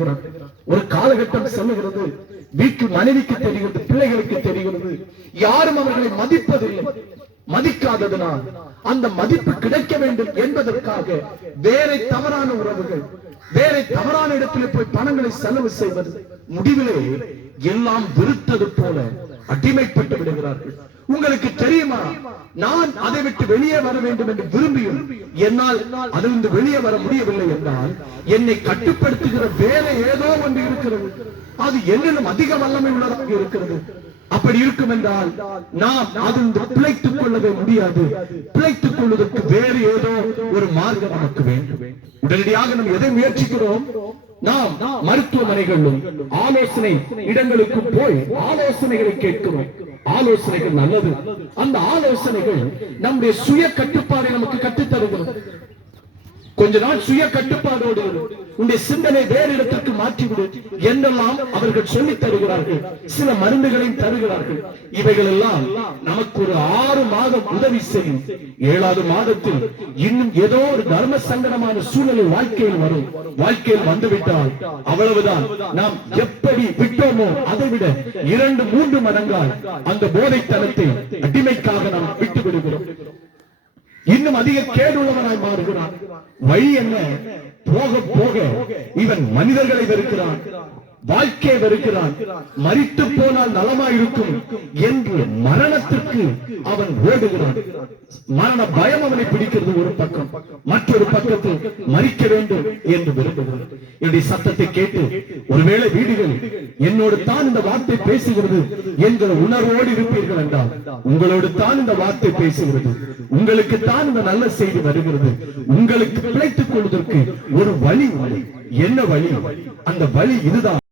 விடுகிறார். ஒரு காலகட்டம் செல்லுகிறது, வீட்டில் மனைவிக்கு தெரிகிறது, பிள்ளைகளுக்கு தெரிகிறது, யாரும் அவர்களை மதிப்பதில்லை. மதிக்காததனால் அந்த மதிப்பு கிடைக்க வேண்டும் என்பதற்காக வேற தவறான உறவுகள், வேற தவறான இடத்தில் போய் பணங்களை செலவு செய்வது, முடிவிலே எல்லாம் வெறுத்தது போல அடிமைப்பட்டு விடுகிறார்கள். உங்களுக்கு தெரியுமா, நான் அதை விட்டு வெளியே வர வேண்டும் என்று விரும்பியும் என்னால் அதிலிருந்து வெளியே வர முடியவில்லை என்றால் என்னை கட்டுப்படுத்துகிற வேற ஏதோ ஒன்று இருக்கிறது. அது என்னிலும் அதிக வல்லமை உள்ளதாக இருக்கிறது. அப்படி இருக்கும் என்றால் நாம் அதிலிருந்து பிழைத்துக் கொள்ளவே முடியாது. பிழைத்துக் கொள்வதற்கு வேறு ஏதோ ஒரு மார்க்கம் நமக்கு வேண்டும். உடனடியாக நாம் எதை முயற்சிக்கிறோம்? நாம் மருத்துவமனைகளிலும் ஆலோசனை இடங்களுக்கு போய் ஆலோசனைகளை கேட்கிறோம். ஆலோசனைகள் நல்லது. அந்த ஆலோசனைகள் நம்முடைய சுய கட்டுப்பாடை நமக்கு கற்றுத் தருகிறது. கொஞ்ச நாள் சுய கட்டுப்பாடோடு உன்னுடைய சிந்தனை வேறு இடத்திற்கு மாற்றிவிடு என்றெல்லாம் அவர்கள் சொல்லித் தருகிறார்கள். சில மருந்துகளையும் தருகிறார்கள். இவைகள் எல்லாம் நமக்கு ஒரு 6 மாதம் உதவி செய்யும். 7வது மாதத்தில் இன்னும் ஏதோ ஒரு தர்ம சங்கடமான சூழ்நிலை வாழ்க்கையில் வரும். வாழ்க்கையில் வந்துவிட்டால் அவ்வளவுதான். நாம் எப்படி விட்டோமோ அதை விட 2-3 மடங்கால் அந்த போதைத்தனத்தை அடிமைக்காக நாம் விட்டு விடுகிறோம். இன்னும் அதிக கேடுள்ளவனாய் மாறுகிறான். வழி என்ன? போக போக இவன் மனிதர்களை வெறுக்கிறான், வாழ்க்கையை வெறுக்கிறான். மரித்து போனால் நலமாயிருக்கும் என்று மரணத்திற்கு அவன் ஓடுகிறான். மரண பயம் அவனை பிடிக்கிறது ஒரு பக்கம், மற்றொரு பக்கத்தில் மரிக்க வேண்டும் என்று விரும்புகிறான். என்னுடைய சத்தத்தை கேட்டு ஒருவேளை வீடுகள் என்னோடு தான் இந்த வார்த்தை பேசுகிறது என்கிற உணர்வோடு இருப்பீர்கள் என்றால், உங்களோடு தான் இந்த வார்த்தை பேசுகிறது, உங்களுக்கு தான் இந்த நல்ல செய்தி வருகிறது. உங்களுக்கு பிழைத்துக் கொள்வதற்கு ஒரு வழி. என்ன வழி? அந்த வழி இதுதான்.